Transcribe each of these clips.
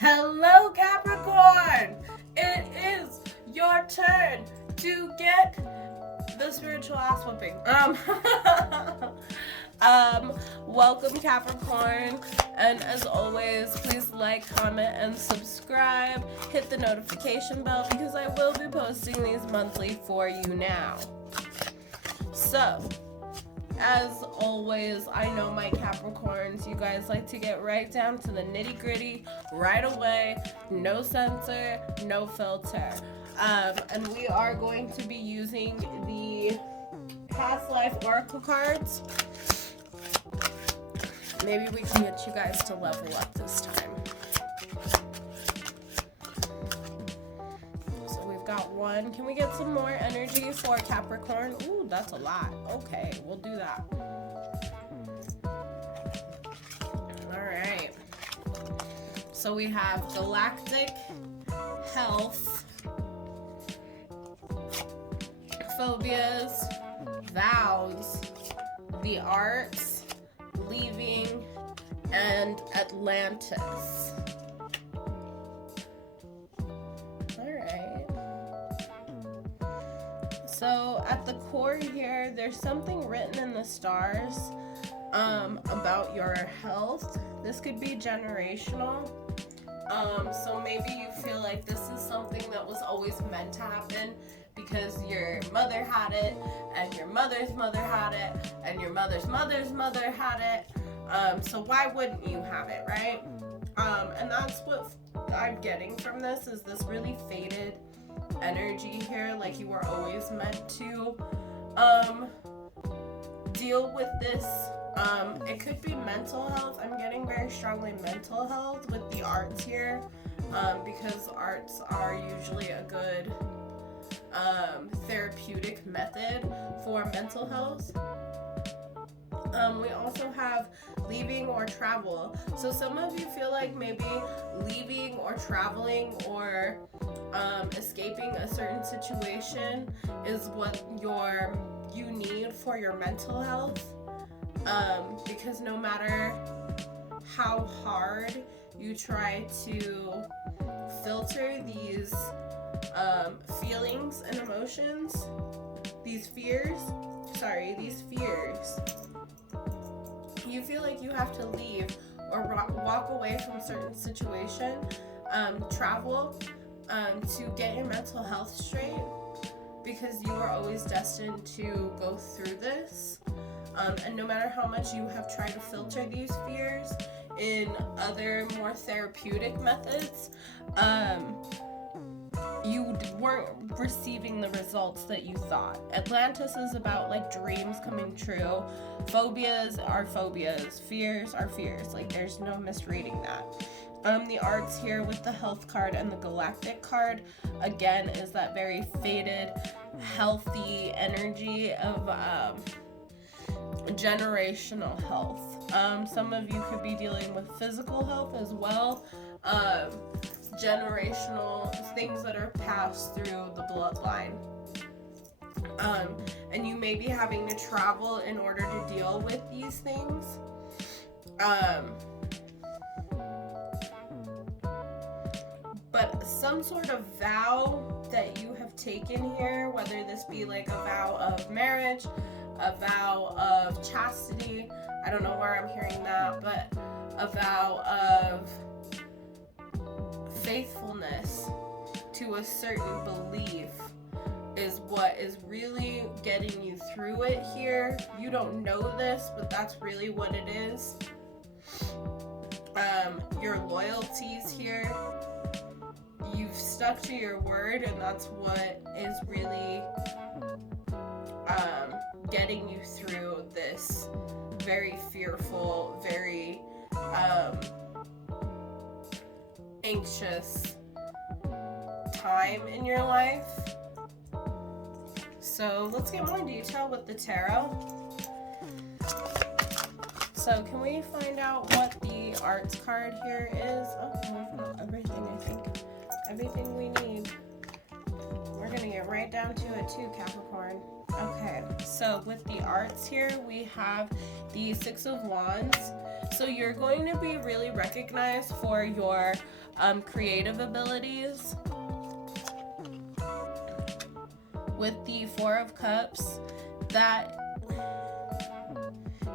Hello, Capricorn! It is your turn to get the spiritual ass whooping. Welcome, Capricorn, and as always, please like, comment, and subscribe. Hit the notification bell because I will be posting these monthly for you now. So, as always, I know my Capricorns, you guys like to get right down to the nitty gritty right away. No censor, no filter. And we are going to be using the past life oracle cards. Maybe we can get you guys to level up this time. So we've got one. Can we get some more energy for Capricorn? Ooh, that's a lot. Okay, we'll do that. All right. So we have galactic health, phobias, vows, the arts, leaving, and Atlantis. Alright. So at the core here, there's something written in the stars about your health. This could be generational. So maybe you feel like this is something that was always meant to happen because your mother had it, and your mother's mother had it, and your mother's mother's mother had it. So why wouldn't you have it, right? And that's what I'm getting from this, is this really faded energy here, like you were always meant to deal with this. It could be mental health. I'm getting very strongly mental health with the arts here, because arts are usually a good therapeutic method for mental health. We also have leaving or travel. So some of you feel like maybe leaving or traveling or escaping a certain situation is what you need for your mental health. Because no matter how hard you try to filter these feelings and emotions, these fears, you feel like you have to leave or walk away from a certain situation, travel, to get your mental health straight, because you were always destined to go through this. And no matter how much you have tried to filter these fears in other more therapeutic methods, you weren't receiving the results that you thought. Atlantis is about like dreams coming true. Phobias are phobias. Fears are fears. Like there's no misreading that. The arts here with the health card and the galactic card, again, is that very faded, healthy energy of generational health. Some of you could be dealing with physical health as well. Generational things that are passed through the bloodline. And you may be having to travel in order to deal with these things. But some sort of vow that you have taken here, whether this be like a vow of marriage, a vow of chastity, I don't know where I'm hearing that, but a vow of faithfulness to a certain belief is what is really getting you through it here. You don't know this, but that's really what it is. Your loyalties here, you've stuck to your word, and that's what is really getting you through this very fearful, very anxious time in your life. So let's get more detail with the tarot. So can we find out what the arts card here is? Oh, we've got everything, I think. Everything we need. We're gonna get right down to it too, Capricorn. Okay, so with the arts here, we have the Six of Wands. So you're going to be really recognized for your creative abilities. With the Four of Cups, that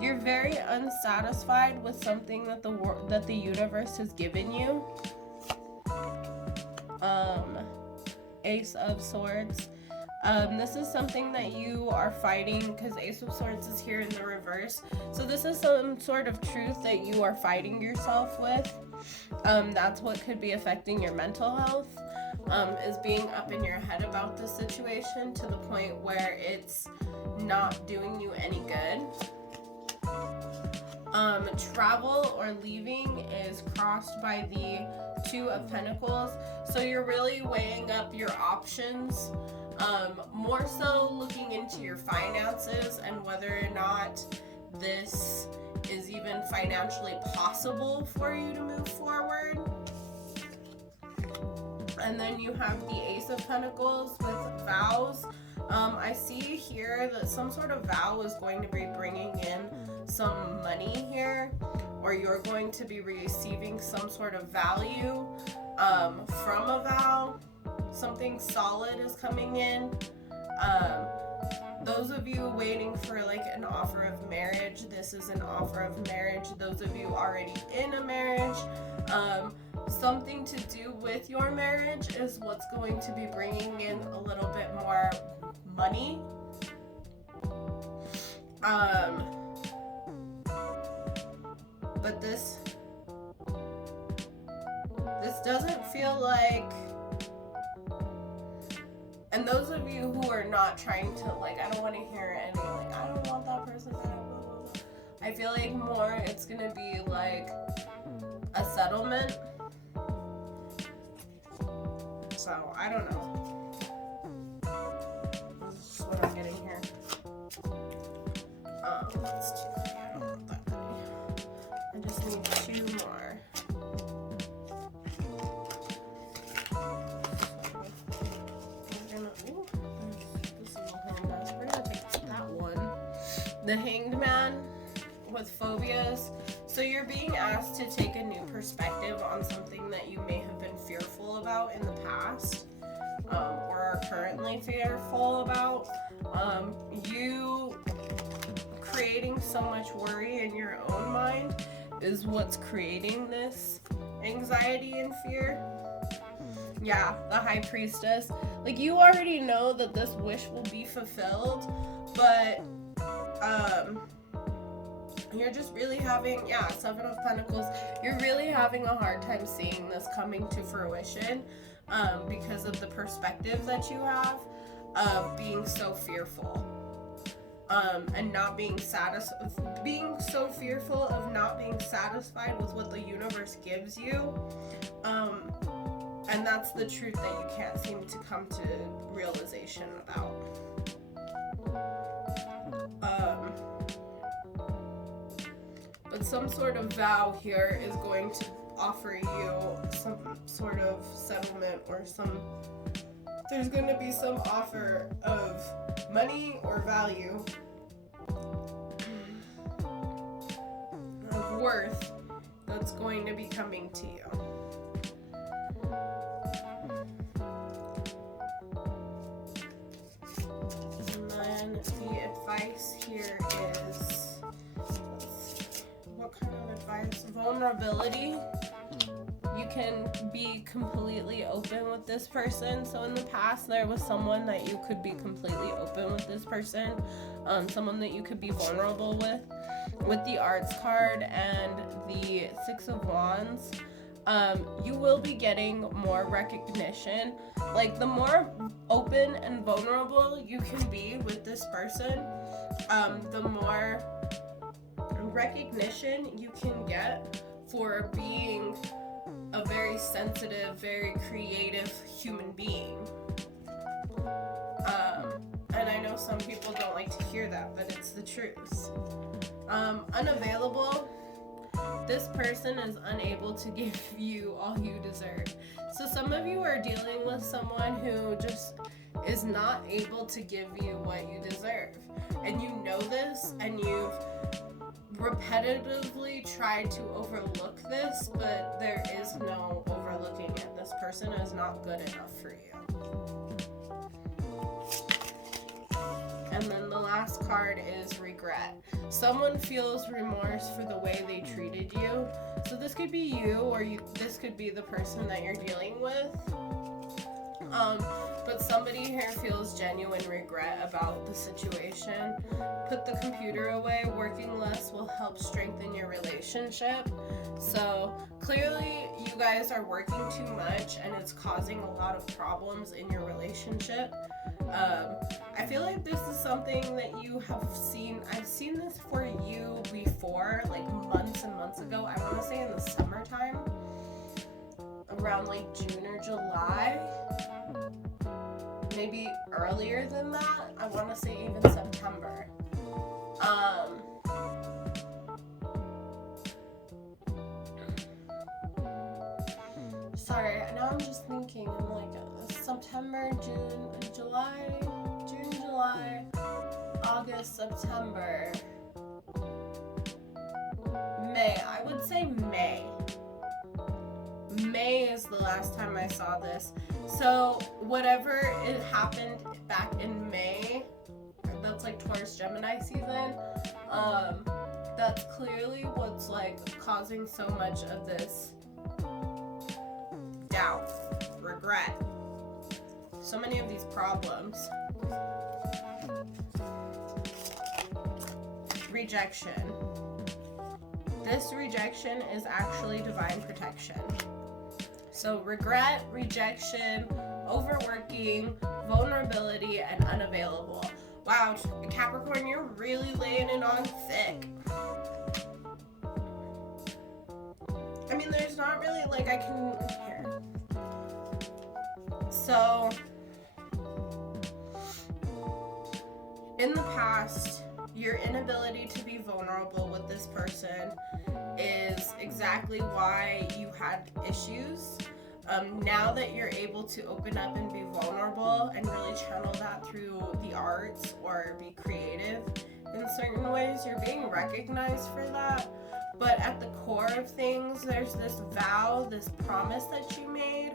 you're very unsatisfied with something that the universe has given you. Ace of Swords. This is something that you are fighting, because Ace of Swords is here in the reverse. So this is some sort of truth that you are fighting yourself with. That's what could be affecting your mental health, is being up in your head about this situation to the point where it's not doing you any good. Travel or leaving is crossed by the Two of Pentacles. So you're really weighing up your options, more so looking into your finances and whether or not this is even financially possible for you to move forward. And then you have the Ace of Pentacles with vows. I see here that some sort of vow is going to be bringing in some money here, or you're going to be receiving some sort of value from a vow. Something solid is coming in. Those of you waiting for like an offer of marriage, this is an offer of marriage. Those of you already in a marriage, something to do with your marriage is what's going to be bringing in a little bit more money. But this doesn't feel like, and those of you who are not trying to, like, I don't want to hear any, like, I don't want that person back, blah, blah, blah. I feel like more it's gonna be like a settlement. So I don't know. This is what I'm getting here. That's too many. I don't want that many. I just need 2 more. We're gonna take that one. The Hanged Man with phobias. So you're being asked to take a new perspective on something that you may have been fearful about in the past, or are currently fearful about. You creating so much worry in your own mind is what's creating this anxiety and fear. Yeah, the High Priestess. Like, you already know that this wish will be fulfilled, but you're just really having, Seven of Pentacles, you're really having a hard time seeing this coming to fruition, because of the perspective that you have of being so fearful, and not being being so fearful of not being satisfied with what the universe gives you, and that's the truth that you can't seem to come to realization about. But some sort of vow here is going to offer you some sort of settlement, or there's going to be some offer of money or value of worth that's going to be coming to you. And then the advice here is, what kind of advice? Vulnerability. You can be completely open with this person. So in the past, there was someone that you could be completely open with this person, someone that you could be vulnerable with. With the Arts card and the Six of Wands, you will be getting more recognition. Like, the more open and vulnerable you can be with this person, the more recognition you can get for being a very sensitive, very creative human being. And I know some people don't like to hear that, but it's the truth. Unavailable. This person is unable to give you all you deserve. So some of you are dealing with someone who just is not able to give you what you deserve. And you know this, and you've repetitively tried to overlook this, but there is no overlooking person is not good enough for you. And then the last card is regret. Someone feels remorse for the way they treated you. So this could be you, or this could be the person that you're dealing with. But somebody here feels genuine regret about the situation. Put the computer away. Working less will help strengthen your relationship. So clearly you guys are working too much and it's causing a lot of problems in your relationship. I feel like this is something that you have seen. I've seen this for you before, like months and months ago. I want to say in the summertime, around like June or July. Maybe earlier than that. I want to say even September. Sorry, now I'm just thinking. I'm like September, June, July, August, September, May. I would say May. May is the last time I saw this. So whatever it happened back in May, that's like Taurus Gemini season, that's clearly what's like causing so much of this doubt, regret, so many of these problems. Rejection. This rejection is actually divine protection. So regret, rejection, overworking, vulnerability, and unavailable. Wow, Capricorn, you're really laying it on thick. I mean, there's not really like I can here. So in the past, your inability to be vulnerable with this person is exactly why you had issues. Now that you're able to open up and be vulnerable and really channel that through the arts or be creative in certain ways, you're being recognized for that. But at the core of things, there's this vow, this promise that you made,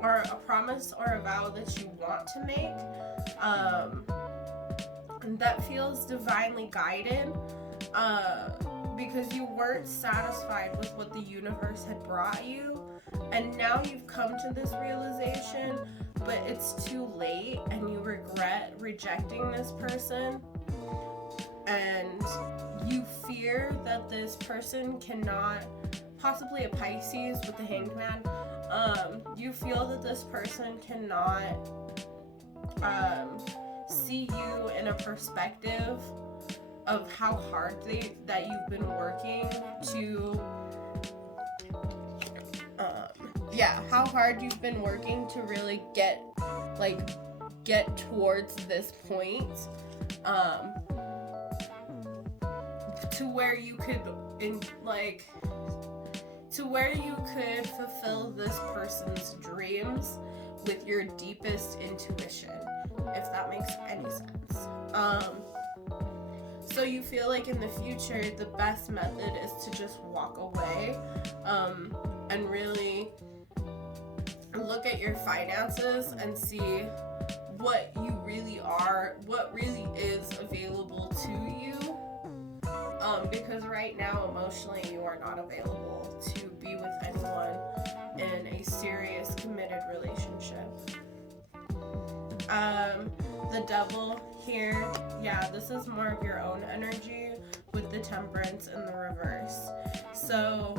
or a promise or a vow that you want to make, and that feels divinely guided, because you weren't satisfied with what the universe had brought you, and now you've come to this realization, but it's too late and you regret rejecting this person, and you fear that this person cannot, possibly a Pisces with the Hanged Man, you feel that this person cannot see you in a perspective of how hard that you've been working to how hard you've been working to really get towards this point, to where you could fulfill this person's dreams with your deepest intuition, if that makes any sense. So you feel like in the future the best method is to just walk away, and really look at your finances and see what you really are, what really is available to you, because right now emotionally you are not available to be with anyone in a serious committed relationship. The Devil here, this is more of your own energy with the Temperance in the reverse. So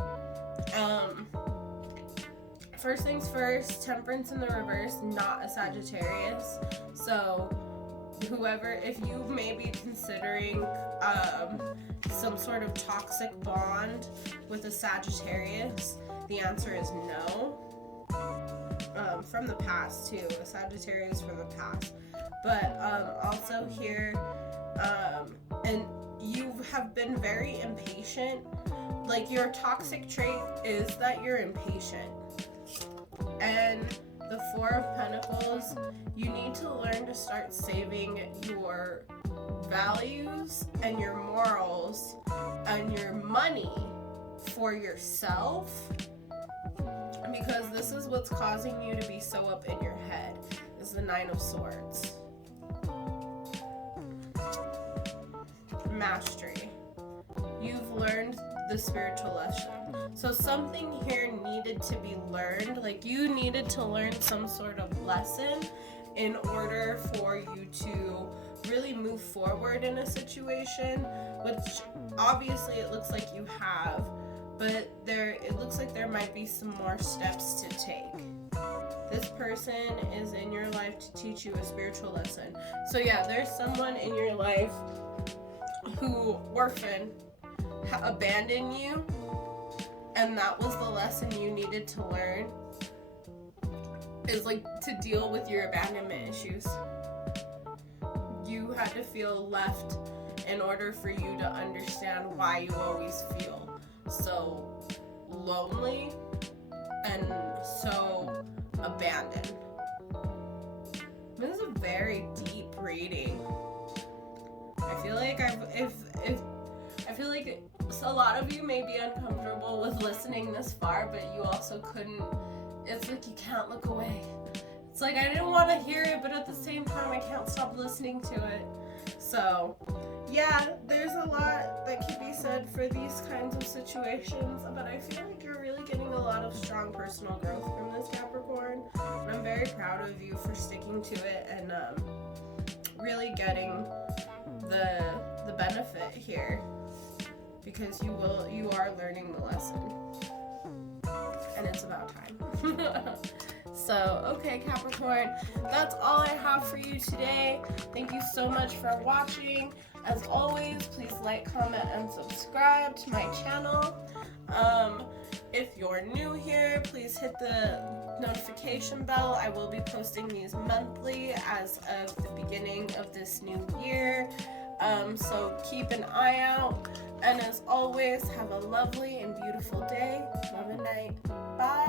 first things first, Temperance in the reverse, not a Sagittarius. So whoever, if you may be considering some sort of toxic bond with a Sagittarius, the answer is no. From the past too, a Sagittarius from the past. But also here, and you have been very impatient. Like, your toxic trait is that you're impatient. And the Four of Pentacles, you need to learn to start saving your values and your morals and your money for yourself, what's causing you to be so up in your head, is the Nine of Swords. Mastery. You've learned the spiritual lesson. So something here needed to be learned. Like, you needed to learn some sort of lesson in order for you to really move forward in a situation, which obviously it looks like you have, but it looks like there might be some more steps to take. This person is in your life to teach you a spiritual lesson. So yeah, there's someone in your life who abandoned you, and that was the lesson you needed to learn, is like to deal with your abandonment issues. You had to feel left in order for you to understand why you always feel so lonely and so abandoned. This is a very deep reading. I feel like a lot of you may be uncomfortable with listening this far, but you also couldn't. It's like you can't look away. It's like I didn't want to hear it, but at the same time I can't stop listening to it. So yeah, there's a lot that can be said for these kinds of situations, but I feel like you're really getting a lot of strong personal growth from this Capricorn, and I'm very proud of you for sticking to it and really getting the benefit here, because you are learning the lesson, and it's about time. So, okay, Capricorn, that's all I have for you today. Thank you so much for watching. As always, please like, comment, and subscribe to my channel. If you're new here, please hit the notification bell. I will be posting these monthly as of the beginning of this new year. So keep an eye out. And as always, have a lovely and beautiful day. Love and night. Bye.